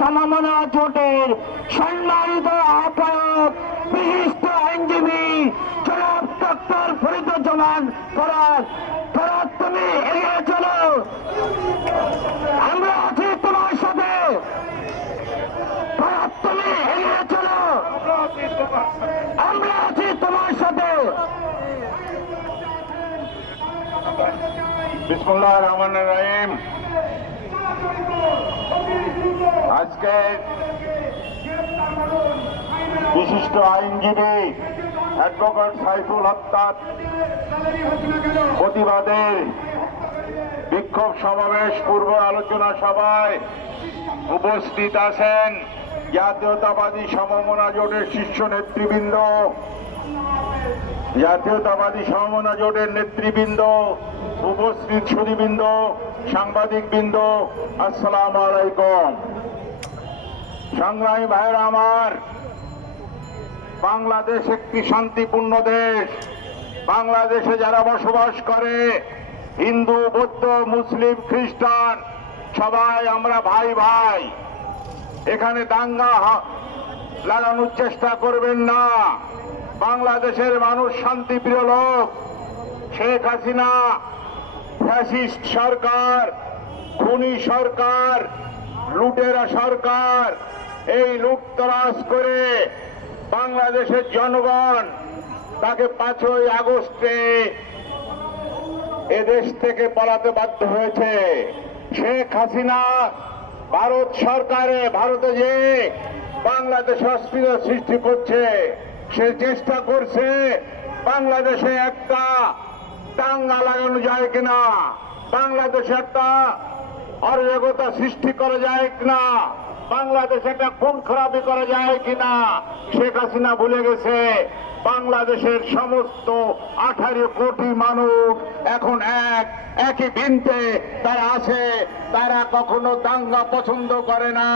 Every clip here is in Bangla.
সমমনা জোটের সম্মানিত আহ্বায়ক বিশিষ্ট আইনজীবী জনাব ডক্টর ফরিদুজ্জামান ফরাদ। ফরাদ, তুমি এগিয়ে চলো, আমরা আছি তোমার সাথে। ফরাদ, তুমি এগিয়ে চলো, আমরা আছি তোমার সাথে। বিসমুল্লাহির রহমানির রহিম। আজকে বিশিষ্ট আইনজীবী অ্যাডভোকেট সাইফুল হত্যার প্রতিবাদে বিক্ষোভ সমাবেশ পূর্ব আলোচনা সভায় উপস্থিত আছেন জাতীয়তাবাদী সমমনা জোটের শীর্ষ নেতৃবৃন্দ, জাতীয়তাবাদী সমমনা জোটের নেতৃবৃন্দ, উপস্থিত সুধীবৃন্দ, সাংবাদিকবৃন্দ, আসসালামু আলাইকুম। সংগ্রামী ভাইরা আমার, বাংলাদেশ একটি শান্তিপূর্ণ দেশ। বাংলাদেশে যারা বসবাস করে, হিন্দু, বৌদ্ধ, মুসলিম, খ্রিস্টান, সবাই আমরা ভাই ভাই। এখানে দাঙ্গা লাগানোর চেষ্টা করবেন না। বাংলাদেশের মানুষ শান্তিপ্রিয় লোক। শেখ হাসিনা ফ্যাসিস্ট সরকার, খুনি সরকার, লুটেরা সরকার, এই লুটতরাজ করে বাংলাদেশের জনগণ তাকে 5ই আগস্টে এদেশ থেকে পালাতে বাধ্য হয়েছে। শেখ হাসিনা ভারত সরকারে ভারতে যে বাংলাদেশ অস্থিরতা সৃষ্টি করছে, সে চেষ্টা করছে বাংলাদেশে একটা দাঙ্গা লাগানো যায় কিনা, বাংলাদেশে একটা অরাজকতা সৃষ্টি করা যায় কিনা, বাংলাদেশে একটা খুন খারাপি করা যায় কিনা। শেখ হাসিনা ভুলে গেছে বাংলাদেশের সমস্ত 18 কোটি মানুষ এখন একই বৃন্তে তারা আছে। তারা কখনো দাঙ্গা পছন্দ করে না,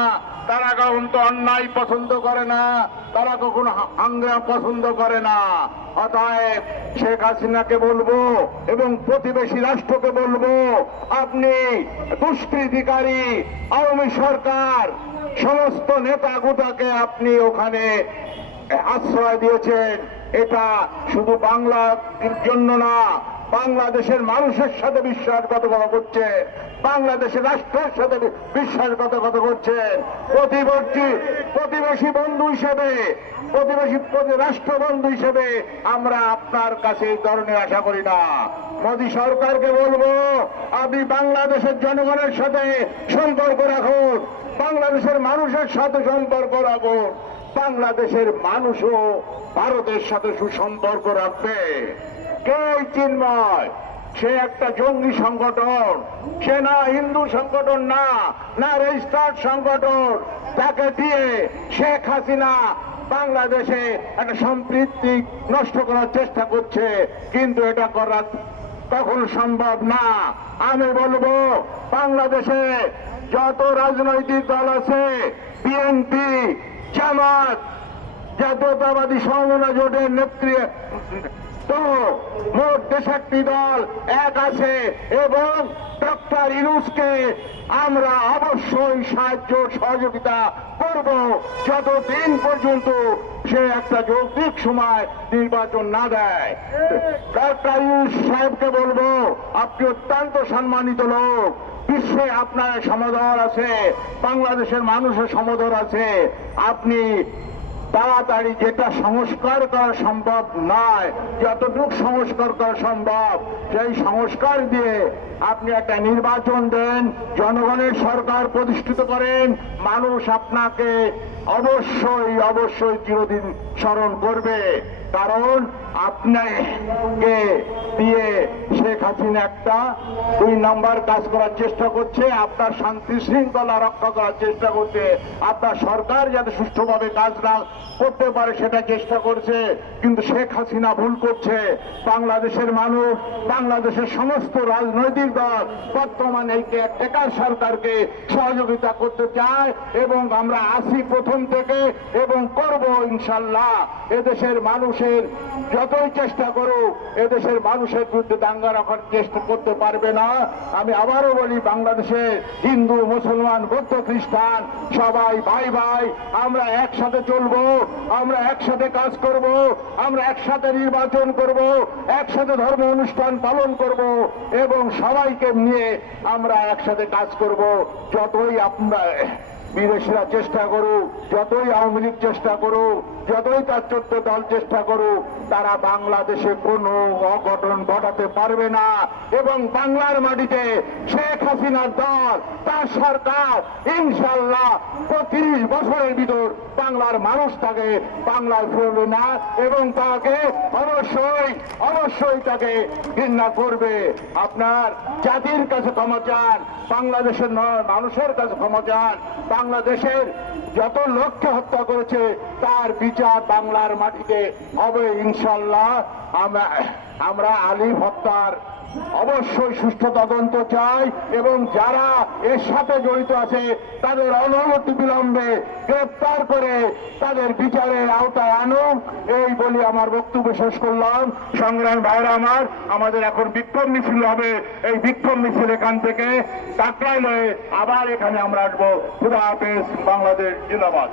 তারা কখনো অন্যায় পছন্দ করে না, তারা কখনো হাঙ্গামা পছন্দ করে না। অতএব শেখ হাসিনাকে বলবো এবং প্রতিবেশী রাষ্ট্রকে বলবো, আপনি দুষ্কৃতিকারী আওয়ামী সরকার সমস্ত নেতা গোটাকে আপনি ওখানে আশ্রয় দিয়েছেন। এটা শুধু বাংলার জন্য না, বাংলাদেশের মানুষের সাথে বিশ্বাসঘাতকতা করছে, বাংলাদেশের রাষ্ট্রের সাথে বিশ্বাসঘাতকতা করছেন। প্রতিবেশী বন্ধু হিসেবে, প্রতিবেশী রাষ্ট্রবন্ধু হিসেবে আমরা আপনার কাছে এই ধরনের আশা করি না। মোদী সরকারকে বলবো, আপনি বাংলাদেশের জনগণের সাথে সম্পর্ক রাখুন, বাংলাদেশের মানুষের সাথে সম্পর্ক রাখুন। বাংলাদেশের মানুষও ভারতের সাথে সুসম্পর্ক রাখবে। কে চিন্ময়? সে একটা জঙ্গি সংগঠন, সে না হিন্দু সংগঠন, না না রেজিস্টার্ড সংগঠন। তাকে দিয়ে শেখ হাসিনা বাংলাদেশে একটা সম্প্রীতি নষ্ট করার চেষ্টা করছে, কিন্তু এটা করা কখনো সম্ভব না। আমি বলবো, বাংলাদেশে যত রাজনৈতিক দল আছে, বিএনপি, জামাত, জাতীয়তাবাদী সমমনা জোটের নেতৃত্ব, মোট 63টি দল এক আছে এবং ডক্টর ইউনূসকে আমরা অবশ্যই সাহায্য সহযোগিতা করব যতদিন পর্যন্ত সে একটা যৌক্তিক সময় নির্বাচন না দেয়। ডক্টর ইউনূস সাহেবকে বলবো, আপনি অত্যন্ত সম্মানিত লোক, বিশ্বে আপনার সমাদর আছে, বাংলাদেশের মানুষের সমাদর আছে। আপনি তাড়াতাড়ি যেটা সংস্কার করা সম্ভব নয়, যতটুকু সংস্কার করা সম্ভব সেই সংস্কার দিয়ে আপনি একটা নির্বাচন দেন, জনগণের সরকার প্রতিষ্ঠিত করেন। মানুষ আপনাকে অবশ্যই অবশ্যই চিরদিন স্মরণ করবে, কারণ আপনাকে দিয়ে শেখ হাসিনা একটা 2 নম্বর কাজ করার চেষ্টা করছে, আপনার শান্তি শৃঙ্খলা রক্ষা করার চেষ্টা করছে, আপনার সরকার যাতে সুষ্ঠুভাবে কাজ না করতে পারে সেটা চেষ্টা করছে। কিন্তু শেখ হাসিনা ভুল করছে। বাংলাদেশের মানুষ, বাংলাদেশের সমস্ত রাজনৈতিক দল বর্তমানে এই টেকার সরকারকে সহযোগিতা করতে চায় এবং আমরা আসি প্রথম থেকে এবং করব ইনশাল্লাহ। এদেশের মানুষের যতই চেষ্টা করুক, এদেশের মানুষের বিরুদ্ধে দাঙ্গা রাখার চেষ্টা করতে পারবে না। আমি আবারও বলি, বাংলাদেশে হিন্দু, মুসলমান, বৌদ্ধ, খ্রিস্টান সবাই ভাই ভাই। আমরা একসাথে চলবো, আমরা একসাথে কাজ করব, আমরা একসাথে নির্বাচন করব, একসাথে ধর্ম অনুষ্ঠান পালন করব এবং সবাইকে নিয়ে আমরা একসাথে কাজ করব। যতই আপনারা বিদেশিরা চেষ্টা করুক, যতই আওয়ামী লীগ চেষ্টা করুক, যতই তার 14 দল চেষ্টা করুক, তারা বাংলাদেশে কোনো অঘটন ঘটাতে পারবে না। এবং বাংলার মাটিতে শেখ হাসিনার দল, তার সরকার ইনশাল্লাহ 30 বছরের ভিতর বাংলার মানুষ তাকে বাংলায় ফিরবে না এবং তাকে অবশ্যই তাকে ঘৃণা করবে। আপনার জাতির কাছে ক্ষমা চান, বাংলাদেশের মানুষের কাছে ক্ষমা চান। বাংলাদেশের যত লোককে হত্যা করেছে তার বিচার বাংলার মাটিতে হবে ইনশাল্লাহ। আমরা আলিফ হত্যার অবশ্যই সুষ্ঠু তদন্ত চাই এবং যারা এর সাথে জড়িত আছে তাদের অনবরত বিলম্বে গ্রেফতার করে তাদের বিচারের আওতায় আনুক, এই বলি আমার বক্তব্য শেষ করলাম। সংগ্রামী ভাইরা আমার, আমাদের এখন বিক্ষোভ মিছিল হবে। এই বিক্ষোভ মিছিল এখান থেকে টাকরাইলে আবার এখানে আমরা আসবো। খুদা হাফেজ, বাংলাদেশ জিন্দাবাদ।